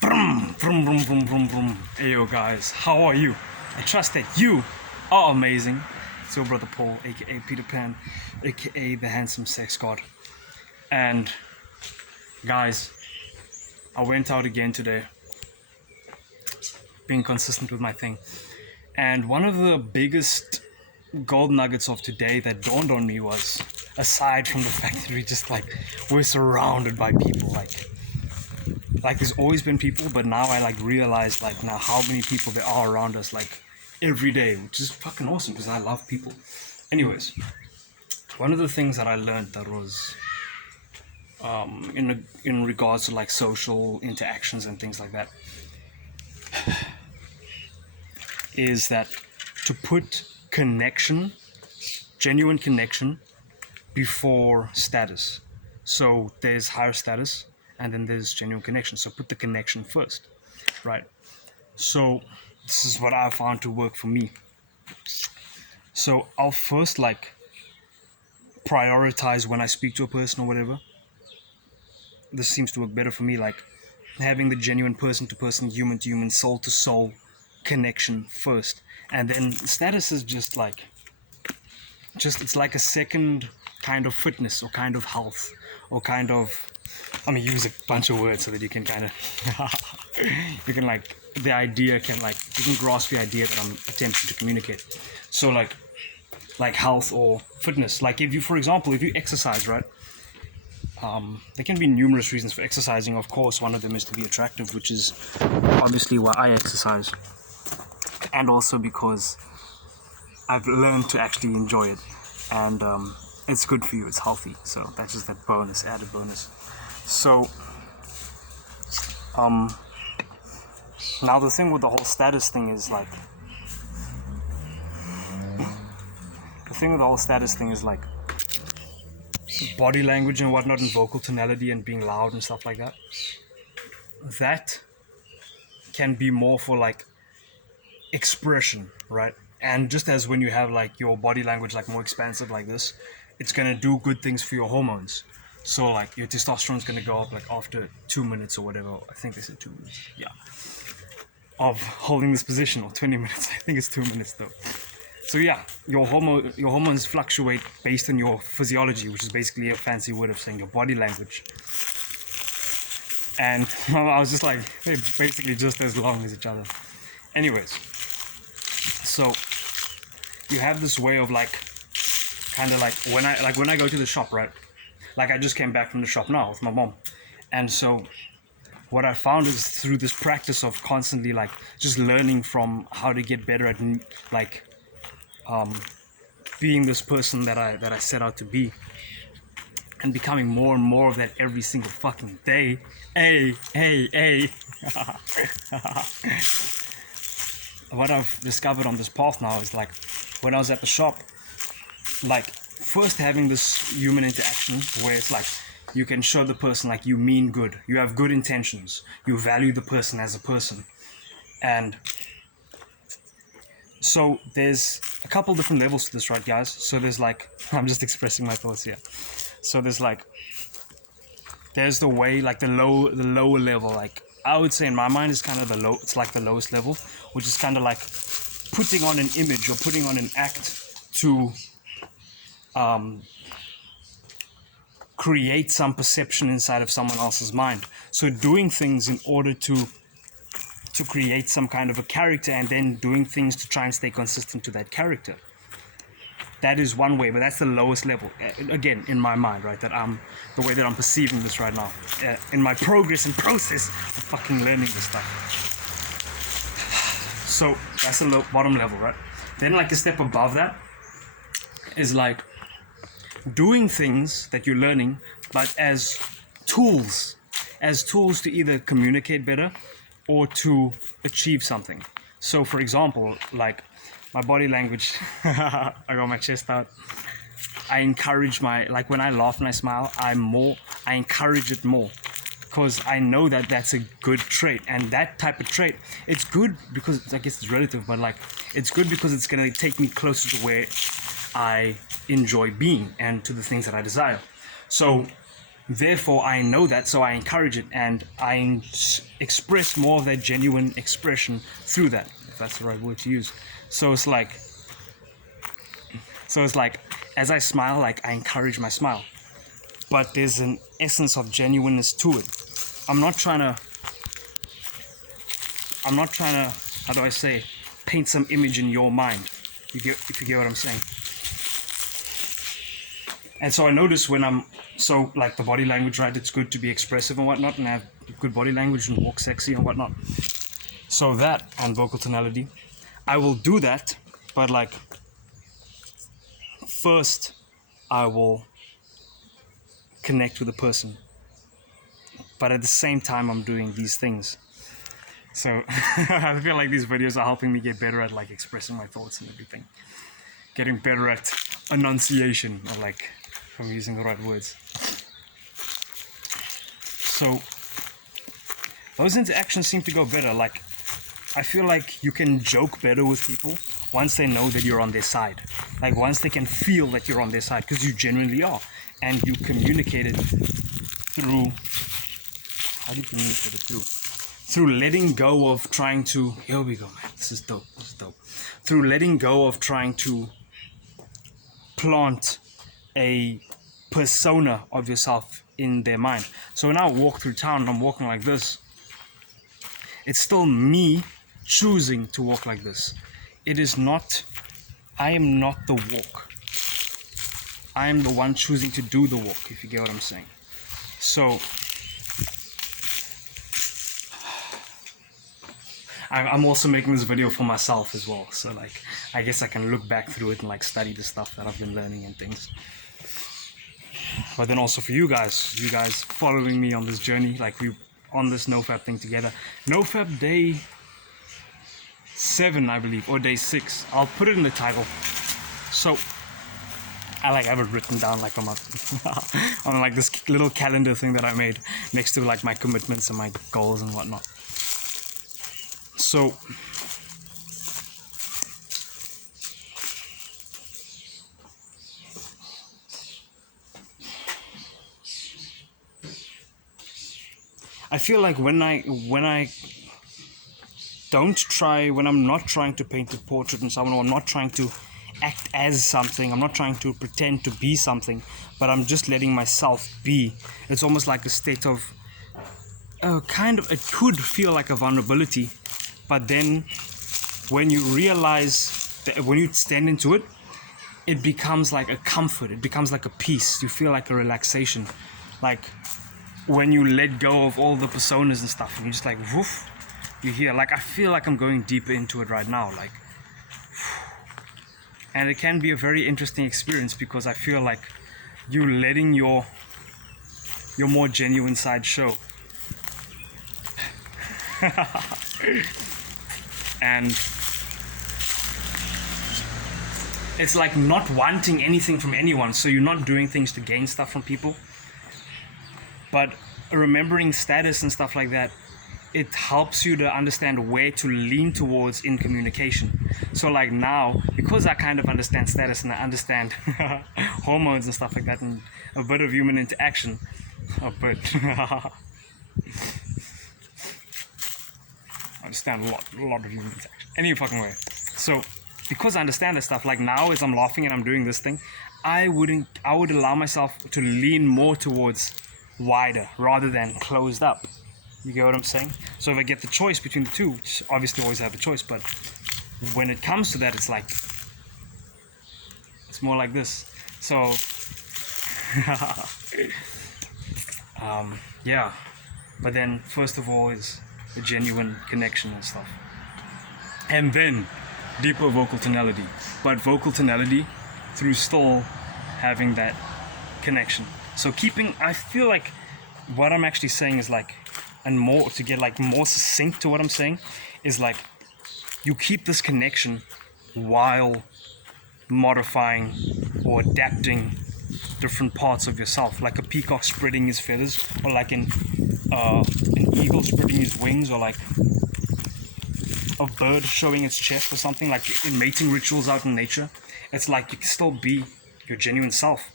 Vroom, vroom, vroom, vroom, vroom, vroom. Hey yo guys, how are you? I trust that you are amazing. It's your brother Paul, aka Peter Pan, aka the handsome sex god. And guys, I went out again today, being consistent with my thing. And one of the biggest gold nuggets of today that dawned on me was, aside from the fact that we're surrounded by people, like there's always been people, but now I realize now how many people there are around us every day, which is fucking awesome because I love people. Anyways, one of the things that I learned that was in regards to social interactions and things like that is that to put connection, genuine connection, before status. So there's higher status and then there's genuine connection. So put the connection first, right? So this is what I found to work for me. So I'll first prioritize when I speak to a person or whatever. This seems to work better for me, having the genuine person-to-person, human-to-human, soul-to-soul connection first. And then status is just it's like a second kind of fitness or kind of health or kind of, I'm gonna use a bunch of words so that you can kind of you can the idea can you can grasp the idea that I'm attempting to communicate. So like health or fitness, if you, for example, if you exercise, right, there can be numerous reasons for exercising. Of course, one of them is to be attractive, which is obviously why I exercise, and also because I've learned to actually enjoy it, and it's good for you, it's healthy. So that's just that added bonus. So now the thing with the whole status thing is body language and whatnot, and vocal tonality and being loud and stuff like that. That can be more for expression, right? And just as when you have your body language more expansive like this, it's gonna do good things for your hormones. So your testosterone's gonna go up after 2 minutes or whatever. I think they said 2 minutes. Yeah. Of holding this position, or 20 minutes. I think it's 2 minutes though. So yeah, your hormones fluctuate based on your physiology, which is basically a fancy word of saying your body language. And I was just they're basically just as long as each other. Anyways, so you have this way of when I go to the shop, right? I just came back from the shop now with my mom, and so what I found is through this practice of constantly just learning from how to get better at being this person that I set out to be, and becoming more and more of that every single fucking day. Hey. What I've discovered on this path now is when I was at the shop, first having this human interaction where it's you can show the person you mean good, you have good intentions, you value the person as a person. And so there's a couple different levels to this, right, guys? So there's I'm just expressing my thoughts here. So there's the way the lower level, I would say in my mind is kind of it's the lowest level, which is kind of putting on an image or putting on an act to create some perception inside of someone else's mind. So doing things in order to create some kind of a character, and then doing things to try and stay consistent to that character. That is one way, but that's the lowest level. Again, in my mind, right? The way that I'm perceiving this right now, in my progress and process of fucking learning this stuff. So that's the bottom level, right? Then a step above that is doing things that you're learning, but as tools to either communicate better or to achieve something. So for example, my body language, I got my chest out. I encourage when I laugh and I smile, I encourage it more, because I know that that's a good trait. And that type of trait, it's good because, I guess it's relative, but it's good because it's going to take me closer to where I enjoy being and to the things that I desire. So Therefore, I know that, so I encourage it, and I express more of that genuine expression through that, if that's the right word to use. So it's like, as I smile, like I encourage my smile, but there's an essence of genuineness to it. I'm not trying to, how do I say, paint some image in your mind. If you get what I'm saying. And so I notice when I'm, so like the body language, right? It's good to be expressive and whatnot, and have good body language and walk sexy and whatnot. So that and vocal tonality, I will do that, but like first I will connect with the person, but at the same time I'm doing these things. So I feel like these videos are helping me get better at like expressing my thoughts and everything, getting better at enunciation, or like if I'm using the right words. So those interactions seem to go better. Like I feel like you can joke better with people once they know that you're on their side. Like once they can feel that you're on their side, because you genuinely are, and you communicate it through, how do you communicate it through? Through letting go of trying to, here we go, man, this is dope. Through letting go of trying to plant a persona of yourself in their mind. So when I walk through town and I'm walking like this, it's still me choosing to walk like this. It is not, I am not the walk. I am the one choosing to do the walk, if you get what I'm saying. So I'm also making this video for myself as well. So like, I guess I can look back through it and like study the stuff that I've been learning and things. But then also for you guys following me on this journey, like we on this Nofap thing together. Nofap day 7, I believe, or day 6. I'll put it in the title. So I like have it written down like on my on like this little calendar thing that I made next to like my commitments and my goals and whatnot. So I feel like when I'm not trying to paint a portrait of someone, or I'm not trying to act as something, I'm not trying to pretend to be something, but I'm just letting myself be. It's almost like a state of it could feel like a vulnerability, but then when you realize that, when you stand into it, it becomes like a comfort, it becomes like a peace, you feel like a relaxation, like when you let go of all the personas and stuff, and you just like woof, you hear, like I feel like I'm going deeper into it right now, like, and it can be a very interesting experience, because I feel like you letting your more genuine side show. And it's like not wanting anything from anyone, so you're not doing things to gain stuff from people, but remembering status and stuff like that, it helps you to understand where to lean towards in communication. So like now, because I kind of understand status and I understand hormones and stuff like that, and a bit of human interaction, a bit I understand a lot of human interaction, any fucking way. So because I understand this stuff, like now as I'm laughing and I'm doing this thing, I would allow myself to lean more towards wider rather than closed up. You get what I'm saying? So if I get the choice between the two, which obviously always have the choice, but when it comes to that, it's like, it's more like this. So yeah, but then first of all is a genuine connection and stuff, and then deeper vocal tonality, but vocal tonality through still having that connection. So I feel like what I'm actually saying is like, and more to get like more succinct to what I'm saying, is like you keep this connection while modifying or adapting different parts of yourself, like a peacock spreading his feathers, or like an eagle spreading his wings, or like a bird showing its chest or something, like in mating rituals out in nature. It's like you can still be your genuine self,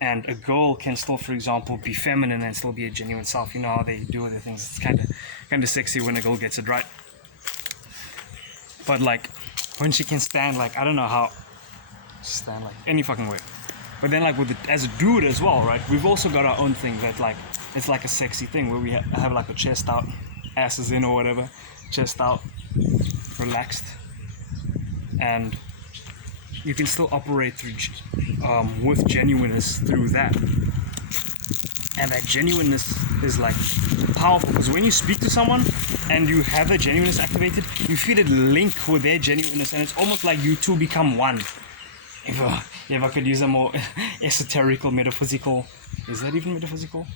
And a girl can still, for example, be feminine and still be a genuine self. You know how they do other things. It's kind of sexy when a girl gets it right. But like when she can stand, like, I don't know how stand like any fucking way. But then like with as a dude as well, right? We've also got our own thing that like it's like a sexy thing where we have like a chest out, asses in or whatever, chest out, relaxed, and you can still operate through with genuineness through that. And that genuineness is like powerful, because when you speak to someone and you have that genuineness activated, you feel it link with their genuineness, and it's almost like you two become one. If I could use a more esoterical, metaphysical, is that even metaphysical?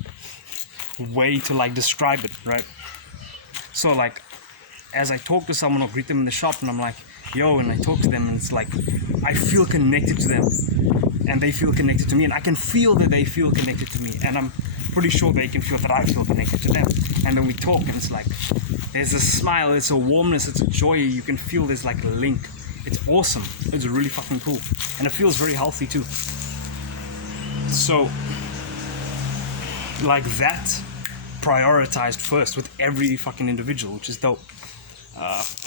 Way to like describe it, right? So like, as I talk to someone or greet them in the shop and I'm like, yo, and I talk to them and it's like, I feel connected to them and they feel connected to me, and I can feel that they feel connected to me, and I'm pretty sure they can feel that I feel connected to them. And then we talk and it's like, there's a smile, it's a warmness, it's a joy, you can feel there's like a link. It's awesome. It's really fucking cool. And it feels very healthy too. So, like that, prioritized first with every fucking individual, which is dope.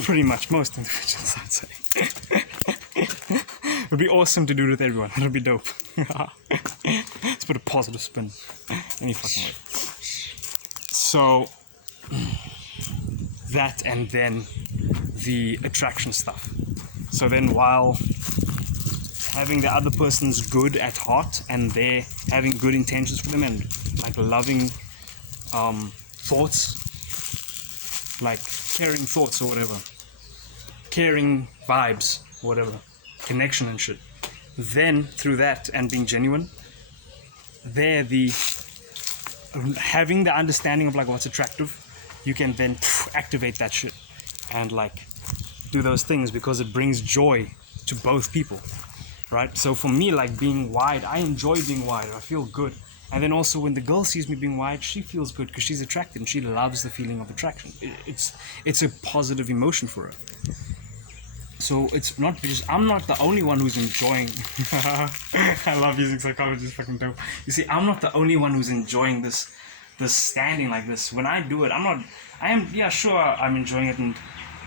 Pretty much most individuals, I'd say. It'd be awesome to do it with everyone. It'll be dope. Let's put a positive spin. Any fucking way. So, that, and then the attraction stuff. So then while having the other person's good at heart and they're having good intentions for them and like loving thoughts, like caring thoughts or whatever, caring vibes or whatever, connection and shit, then through that and being genuine, they're the having the understanding of like what's attractive, you can then activate that shit and like do those things because it brings joy to both people, right? So for me, like being wide, I enjoy being wide, I feel good. And then also when the girl sees me being wide, she feels good because she's attracted and she loves the feeling of attraction. It's a positive emotion for her. So it's not because I'm not the only one who's enjoying I love using psychology, it's fucking dope. You see, I'm not the only one who's enjoying this standing like this. When I do it, I'm enjoying it, and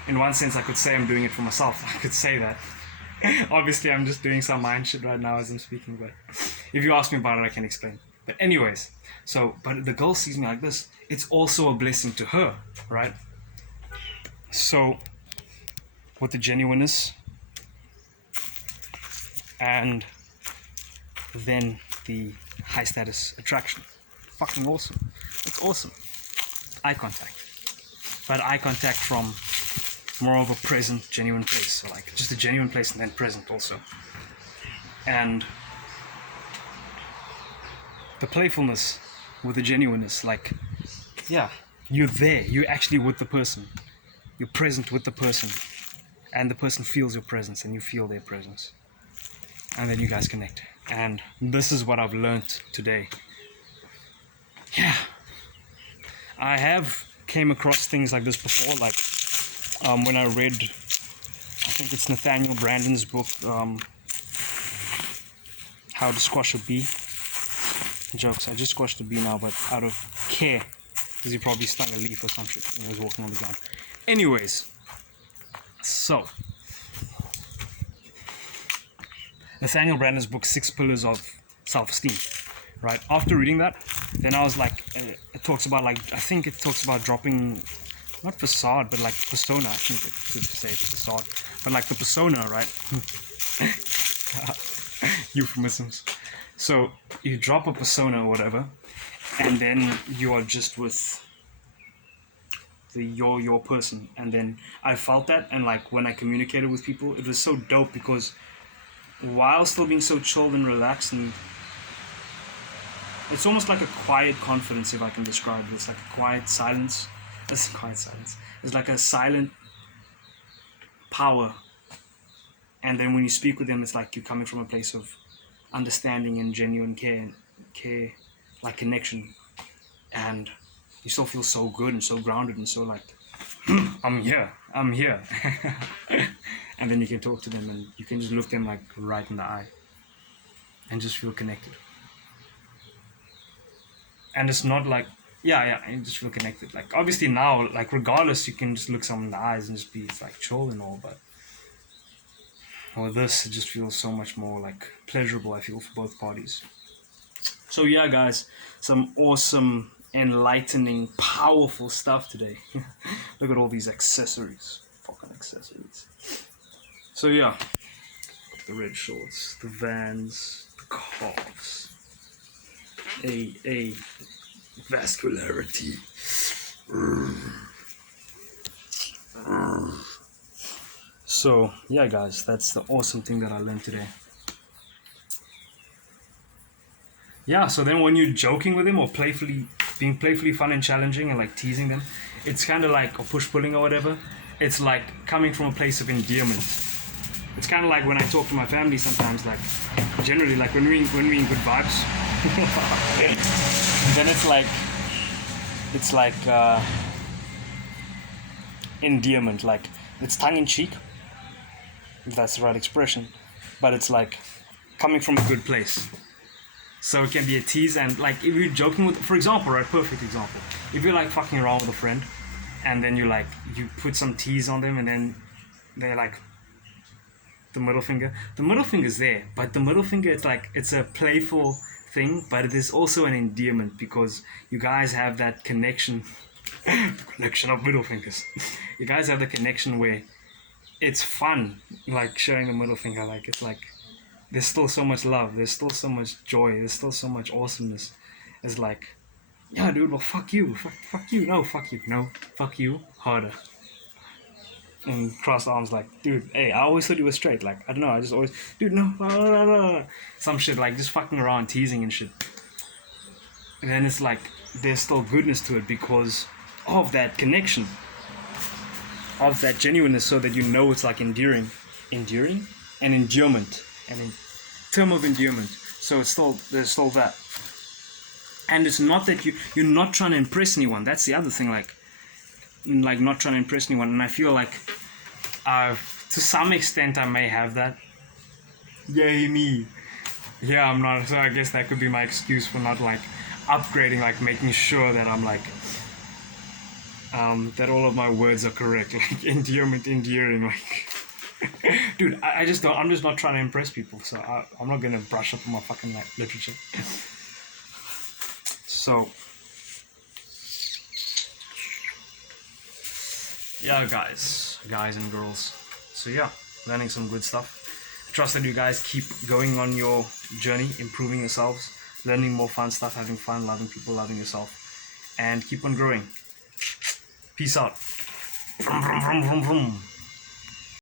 in one sense I could say I'm doing it for myself. I could say that. Obviously I'm just doing some mind shit right now as I'm speaking, but if you ask me about it I can explain. But anyways, but the girl sees me like this, it's also a blessing to her, right? So with the genuineness and then the high status attraction, fucking awesome. It's awesome. Eye contact, but eye contact from more of a present, genuine place. So like just a genuine place and then present also. And the playfulness with the genuineness, like, yeah, you're there, you're actually with the person, you're present with the person, and the person feels your presence and you feel their presence, and then you guys connect. And this is what I've learned today. Yeah, I have came across things like this before, like when I read, I think it's Nathaniel Brandon's book, How to Squash a Bee. Jokes, I just squashed a bee now, but out of care, because he probably stung a leaf or some shit when he was walking on the ground. Anyways, so Nathaniel Brandon's book, 6 Pillars of Self-Esteem, right? After reading that, then I was like, it talks about like, I think it talks about dropping, not facade, but like persona. I think it should say facade, but like the persona, right? Euphemisms. So you drop a persona or whatever, and then you are just with your person. And then I felt that, and like when I communicated with people, it was so dope because while still being so chilled and relaxed, and it's almost like a quiet confidence, if I can describe it. It's like a quiet silence. It's quiet silence. It's like a silent power. And then when you speak with them, it's like you're coming from a place of understanding and genuine care, like connection, and you still feel so good and so grounded and so like I'm here and then you can talk to them and you can just look them like right in the eye and just feel connected. and it's not like, yeah, you just feel connected. Like obviously now, like regardless, you can just look someone in the eyes and just be like chill and all, but with this, it just feels so much more like pleasurable. I feel for both parties. So yeah, guys, some awesome, enlightening, powerful stuff today. Look at all these accessories, fucking accessories. So yeah, the red shorts, the Vans, the calves, a vascularity. So yeah, guys, that's the awesome thing that I learned today. Yeah, so then when you're joking with them or being playfully fun and challenging and like teasing them, it's kind of like, or push-pulling or whatever, it's like coming from a place of endearment. It's kind of like when I talk to my family sometimes, like generally, like when we in good vibes, then it's like endearment, like it's tongue-in-cheek, if that's the right expression, but it's like coming from a good place. So it can be a tease, and like if you're joking with, for example, right, perfect example, if you're like fucking around with a friend and then you put some tease on them and then they're like, the middle finger's there, but the middle finger, it's a playful thing, but it is also an endearment because you guys have that connection. Connection of middle fingers. You guys have the connection where it's fun, like showing the middle finger, like it's like there's still so much love, there's still so much joy, there's still so much awesomeness. It's like, yeah, dude, well, fuck you, fuck you, no, fuck you, no, fuck you, harder. And crossed arms, like, dude, hey, I always thought you were straight, like, I don't know, I just always, dude, no, some shit, like, just fucking around, teasing and shit. And then it's like, there's still goodness to it because of that connection, of that genuineness, so that you know it's like endearing, and endearment. And in term of endearment, so there's still that, and it's not that you're not trying to impress anyone. That's the other thing, like not trying to impress anyone. And I feel like to some extent I may have that. Yay me. Yeah, I'm not. So I guess that could be my excuse for not like upgrading, like making sure that I'm like that all of my words are correct, like endearing, like. Dude, I'm just not trying to impress people, so I'm not gonna brush up on my fucking literature. So, yeah, guys and girls. So yeah, learning some good stuff. I trust that you guys keep going on your journey, improving yourselves, learning more fun stuff, having fun, loving people, loving yourself, and keep on growing. Peace out. Vroom, vroom, vroom, vroom, vroom.